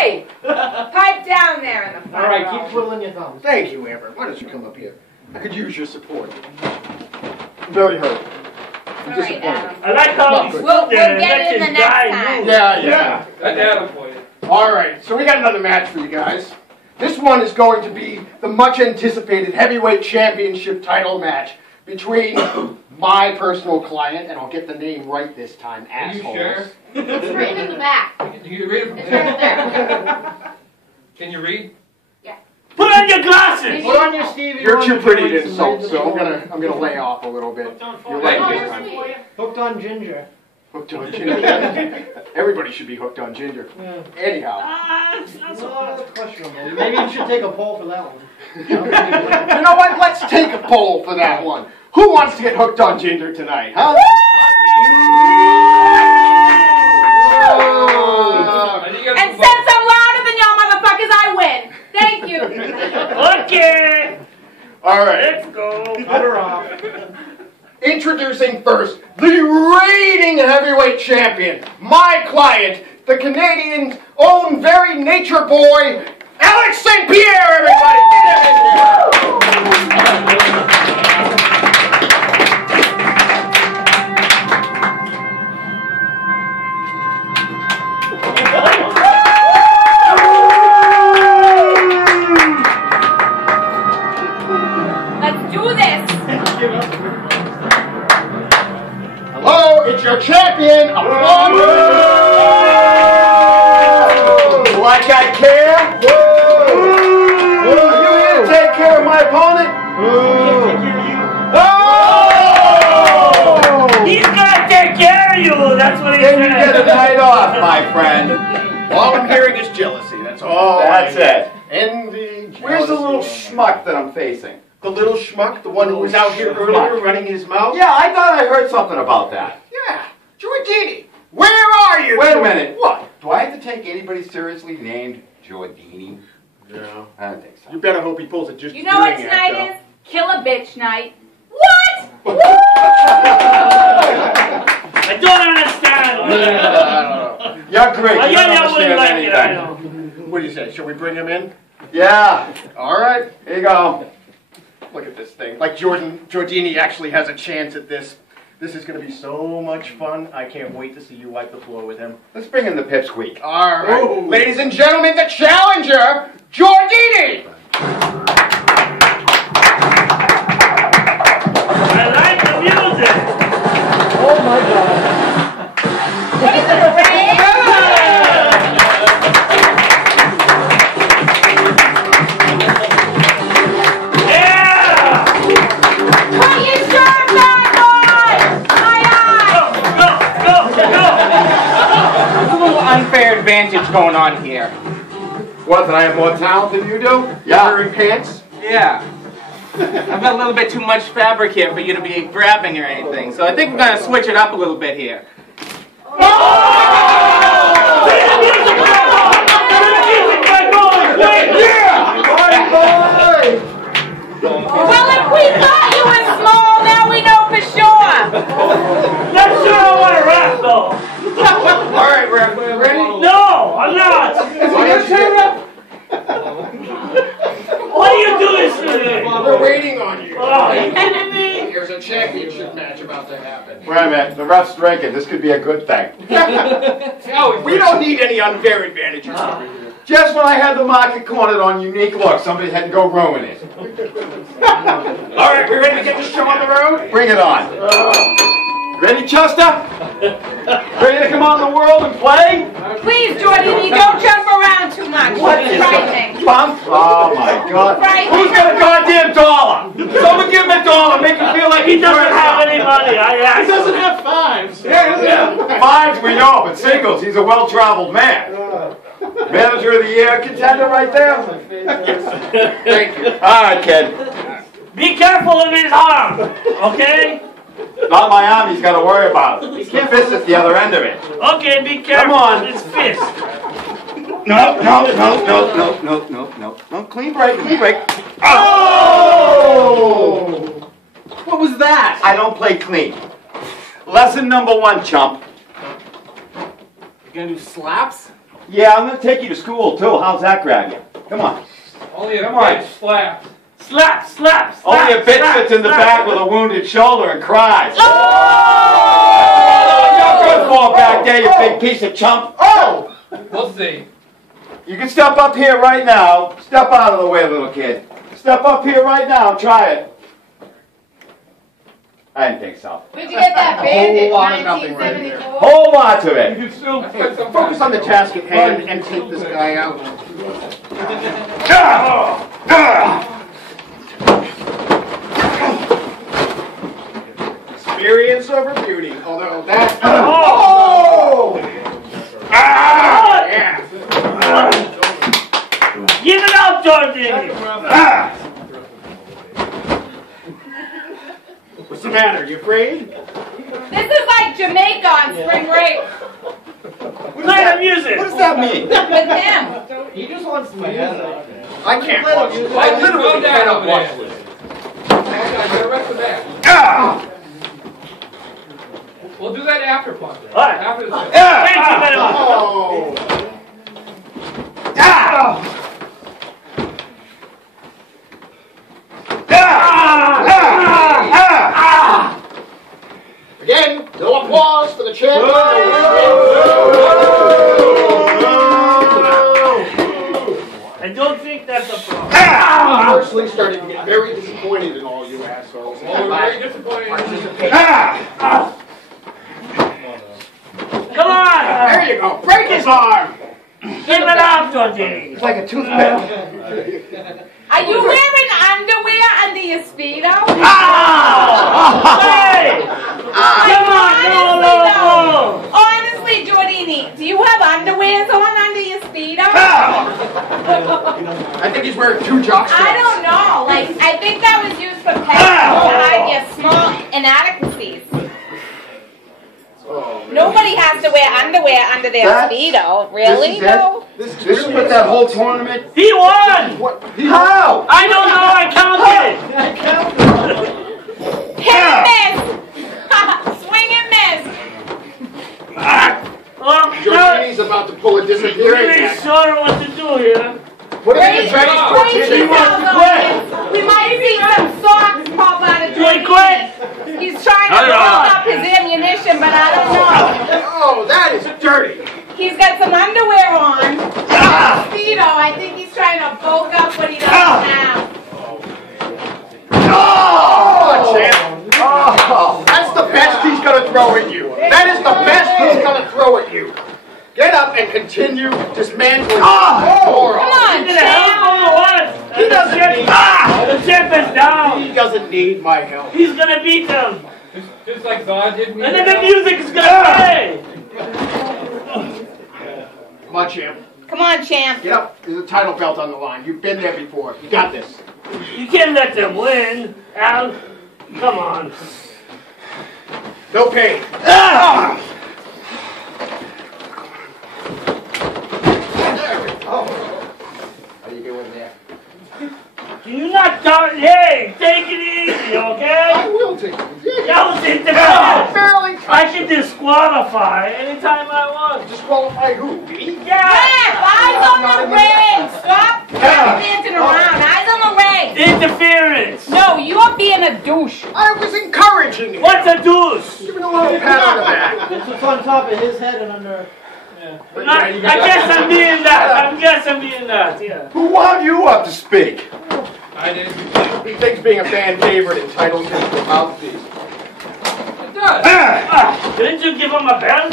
Hey! Pipe down there in the front All right, row. keep twiddling your thumbs. Thank you, Amber. Why don't you come up here? I could use your support. I'm very hurt. I'm All right, disappointed. Adam. I like how Not he's good. We'll stood there and get let it in this the next guy time. move. Yeah. That's Adam for you. All right, so we got another match for you guys. This one is going to be the much-anticipated heavyweight championship title match between my personal client, and I'll get the name right this time, Are you assholes. sure? It's right in the back. Can you read it from It's right there. Can you read? Put on your glasses! Put on your Stevie You're Wonder too pretty to joints and insult, raise so the I'm gonna lay off a little bit. You're Thank right you. this time. Hooked on ginger. Hooked on ginger. Everybody should be hooked on ginger. Yeah. Anyhow. It's not so Oh, bad. that's questionable. Maybe you should take a poll for that one. You know what? Let's take a poll for that one. Who wants to get hooked on ginger tonight, huh? I think you have And to vote. since I'm louder than y'all motherfuckers, I win. Thank you. Okay, All right. let's go. Cut her off. Introducing first, the reigning heavyweight champion, my client, the Canadian's own very nature boy, Alex St. Pierre, everybody! Get him in here! Let's do this. Hello, it's your champion, applaud! Like I care? Are you here to take care of my opponent? Oh! He's gonna take care of you. That's what he Then you get a said. night off, my friend. All I'm hearing is jealousy, that's all. That's it. Envy, Where's the little jealousy. schmuck that I'm facing? The little schmuck, the one who was out here earlier running his mouth? Yeah, I thought I heard something about that. Yeah, Giordini. Where are you? Wait a minute. What? Do I have to take anybody seriously named Giordini? No. I don't think so. You better hope he pulls it just You know what doing tonight it, is? Kill a bitch night. What? I don't understand. though. You're great. Oh, You yeah, don't I wouldn't understand like it. I anything. know. What do you say? Shall we bring him in? Yeah. All right. Here you go. Look at this thing. Like Giordini actually has a chance at this. This is going to be so much fun. I can't wait to see you wipe the floor with him. Let's bring in the pipsqueak. All right. Ladies and gentlemen, the challenger, Giordini. I like the music. Oh my god. What is it, Ray? Yeah! Put your shirt back on! My eye! Go! There's a little unfair advantage going on here. What, that I have more talent than you do? Yeah. Wearing pants. Yeah. I've got a little bit too much fabric here for you to be grabbing or anything, so I think we're going to switch it up a little bit here. Well, if we thought you were small, now we know for sure. Not sure I want to rap though. All right, Ref. Ready? No, I'm not. Why do you do this to me? We're waiting on you. Oh, you kidding me? There's a championship match about to happen. Wait a minute. The ref's drinking. This could be a good thing. No, we don't need any unfair advantages over here. Just when I had the market cornered on unique looks, somebody had to go ruin it. All right, we ready to get this show on the road? Bring it on. Ready, Chester? Ready to come on the world and play? Please, Jordan, you don't jump around too much. It's frightening. Bump? Oh my God. Frightening. Who's got a goddamn dollar? Someone give him a dollar. Make him feel like He doesn't have any money. I asked. He doesn't have fives. Fives we know, but singles, he's a well-traveled man. Manager of the year contender right there. Thank you. All right, kid. Be careful of his arm, okay? Not my arm, he's got to worry about it. It's the fist at the other end of it. Okay, be careful on. of his fist. No. Clean break, clean break. Oh! What was that? I don't play clean. Lesson number 1, chump. You gonna do slaps? Yeah, I'm gonna take you to school too. How's that grab you? Come on. Only a Come on. bitch slaps. Slap, slap, slap. Only a bitch slap, sits in the slap. back with a wounded shoulder and cries. Oh! You're good fall back there, you big piece of chump. Oh! We'll see. You can step up here right now. Step out of the way, little kid. Step up here right now. Try it. I didn't think so. Where'd you get that A bandage? whole lot of nothing right there. 1974? Whole lot of it. Focus on the task at hand and take this guy out. Experience over beauty. Although that. Oh! Yeah. Give it up, Georgie. What's the matter? You afraid? This is like Jamaica on spring break Play the music. What does that mean? with him. He just wants the music. I can't watch this. I literally cannot watch this. Get the rest of that. We'll do that after punch. Alright. After the Thank you very much. Oh! Again, no applause for the champion. I don't think that's a problem. I'm personally starting to get very disappointed in all you assholes. Well, we're very disappointed. Come on. There you go. Break his arm. Give it up, Georgie. It's like a toothpick. Are you wearing underwear under your Speedo? Hey! Come on, no. Honestly, Giordini, do you have underwears on under your Speedo? I think he's wearing two jockstraps. I don't know. Like, I think that was used for pegging to hide your small inadequacies. Nobody has to wear underwear under their That's- Speedo. Really, This is it? though? This This is what that whole tournament. He won. What? How? I don't know. I counted. Hit and miss! Swing and miss! Well, Giorgini's about to pull a disappearing really act. sure what to do here. What are you trying to Brace do? yourselves on this. We might see some socks pop out of Do I Giordini. He's trying to build up his ammunition, but I don't know. Oh, that is dirty. He's got some underwear on. Speedo, I think he's trying to bulk up what he doesn't have. Oh, champ. Oh, that's the best he's going to throw at you. That is the best he's going to throw at you. Get up and continue dismantling. Oh, Come on, Get the hell champ. on the one. He doesn't need. The chip is down. He doesn't need my help. He's gonna beat them. Just like Zod did. And then the music is gonna play. Come on, champ. Come on, champ. Get up. There's a title belt on the line. You've been there before. You got this. You can't let them win, Al. Come on. No pain. How you doing there? Can you not start? Hey, take it easy, I okay? will take it. That was interference. Barely I can disqualify anytime I want. disqualify who? Me? Yeah. Yes, eyes on the ring. Stop dancing around. Eyes on the ring. Interference. No, you're being a douche. I was encouraging him. What's a deuce? Giving a little pat on the back. It's what's on top of his head and under. But I yeah, you guess I'm being that. Yeah. Who wound you up to speak? I did. He thinks being a fan favorite entitles him to a mouthpiece. It does. Didn't you give him a belt?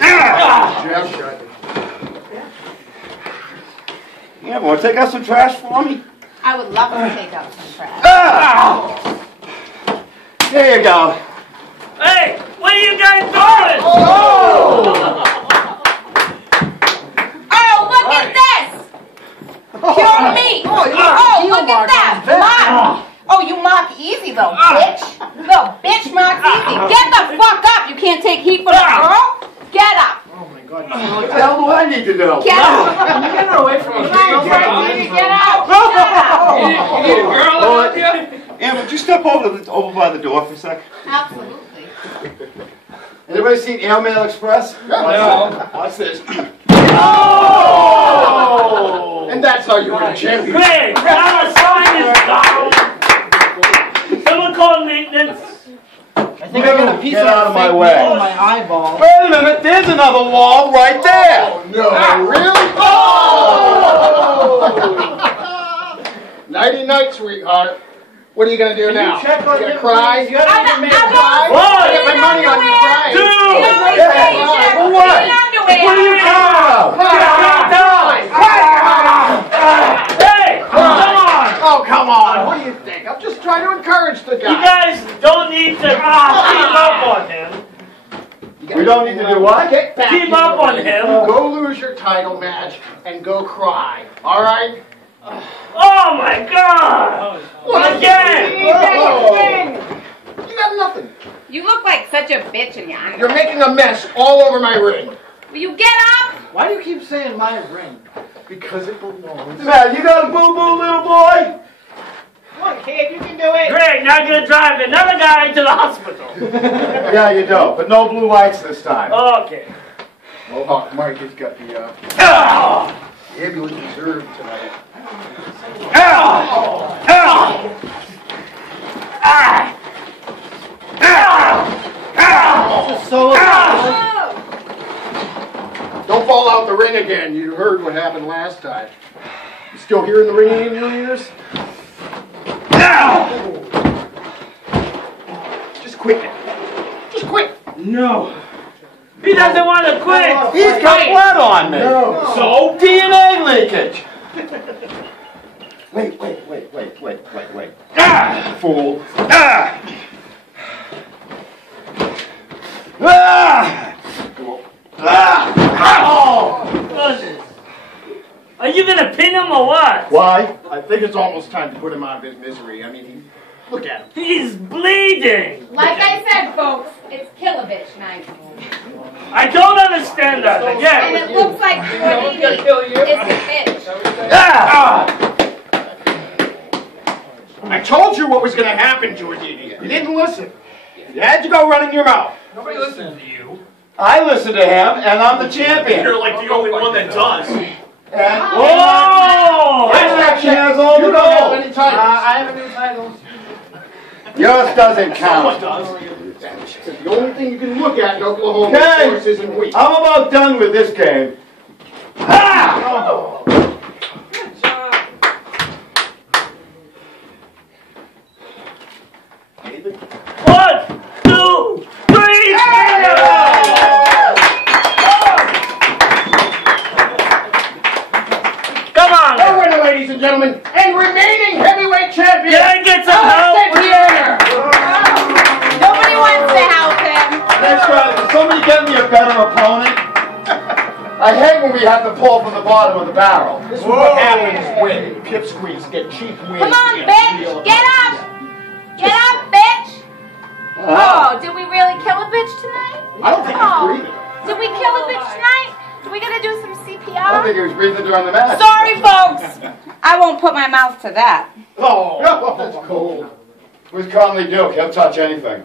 Jam shut. Yeah, want to take out some trash for me? I would love to take out some trash. There you go. Hey, what are you guys doing? Oh, look at this! Pure meat! Oh, look at that! Mark! Oh, you mark easy though, bitch! Little bitch marks easy. Get the fuck up! You can't take heat from a girl? Get up! Oh my God. What the hell do I need to know? Get up! Get her away from me. Get out! Get out! You need a girl to help you? Ann, would you step over by the door for a sec? Absolutely. Anybody seen Airmail Express? No. Watch this. Oh! And that's how you win a champion. Great! Now the sign is down! Someone call maintenance! I think I got a piece Get of out of my fake way. nail in my eyeball. Wait a minute, there's another wall right there! No, really? Oh! Nighty night, sweetheart. What are you gonna do now? Check on You gonna your cry? You gotta get your man Cry? What? I get my money on you crying. Dude! For what? What are you talking about? Hey! Come on! Oh, come on. What do you think? I'm just trying to encourage the You guy. guys don't need to team up on him. We don't need to do what? Get back Team in the up on ring. him. Go lose your title match and go cry. All right? Oh my god! Again! You got nothing. You look like such a bitch in your eyes. You're making a mess all over my ring. Will you get up? Why do you keep saying my ring? Because it belongs. Man, you got a boo-boo, little boy? Come on, kid, you can do it. Great, now you're gonna drive another guy to the hospital. Yeah, you don't, but no blue lights this time. Okay. Mohawk Mike has got the ambulance reserved tonight. This is so Don't fall out the ring again. You heard what happened last time. You still hearing the ringing in your ears? Just quit it. Just quit. No. He doesn't want to quit. He's got blood on me. No. So? DNA leakage. Wait. Fool. Are you gonna pin him or what? Why? I think it's almost time to put him out of his misery. I mean, look at him. He's bleeding. Like I said, folks, it's Kilovich night. I don't understand that. And Again. it looks like Someone's gonna Giordini kill you. is the bitch. I told you what was going to happen, Giordini. You didn't listen. You had to go running your mouth. Nobody listens to you. I listen to him, and I'm the champion. You're like the only one that does. And Whoa! this section has all the You don't have gold. any titles. I have a new title. Yours doesn't count. The only thing you can look at in Oklahoma Okay. is horses and wheat. I'm about done with this game. One, two, three. Come on. Our winner, ladies and gentlemen, and remaining heavyweight champion, Can I get some help? Alex Pierre. Nobody wants to help him. Next round, can somebody get me a better opponent? I hate when we have to pull from the bottom of the barrel. This is what happens when pipsqueaks get cheap wins. Come on, bitch. Get up. Get up, bitch. Oh, did we really kill a bitch tonight? I don't think he's breathing. Did we kill a bitch tonight? Are we gonna do some I don't CPR? think he was breathing during the match. Sorry, folks. I won't put my mouth to that. Oh, that's cold. Who's Conley Duke? He'll touch anything.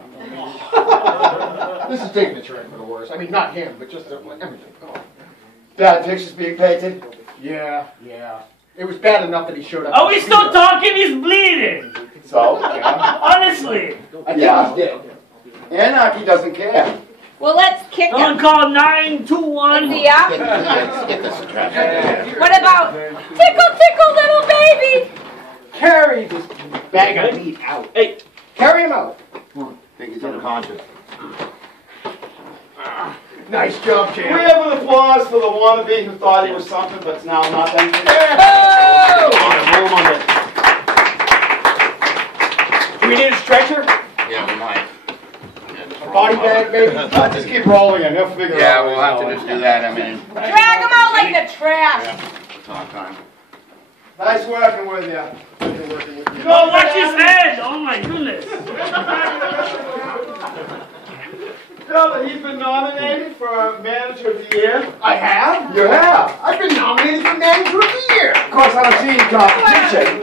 This is taking a turn for the worse. I mean, not him, but just everything. Oh. Bad pictures being painted. Yeah. It was bad enough that he showed up. Are we still talking? He's bleeding. So, Honestly. I think Yeah. he's dead. Anarchy doesn't care. Well, let's kick Someone him. call 921. Is he up? Get this trash out of here. What about tickle, tickle, little baby? Carry this bag of meat out. Hey. Carry him out. I think he's unconscious. Nice job, Can we champ. have an applause for the wannabe who thought he was something but's now nothing? Do we need a stretcher? Yeah, we might. A body bag, maybe? Just keep rolling and he'll figure it Yeah, out. we'll have to just do that. I mean, Drag him out like the trash. it's all time. Nice working with you. Oh, watch his head. Oh my goodness. You know that he's been nominated for Manager of the Year? I have? You have. I've been nominated for Manager of the Year. Of course, I don't see any competition.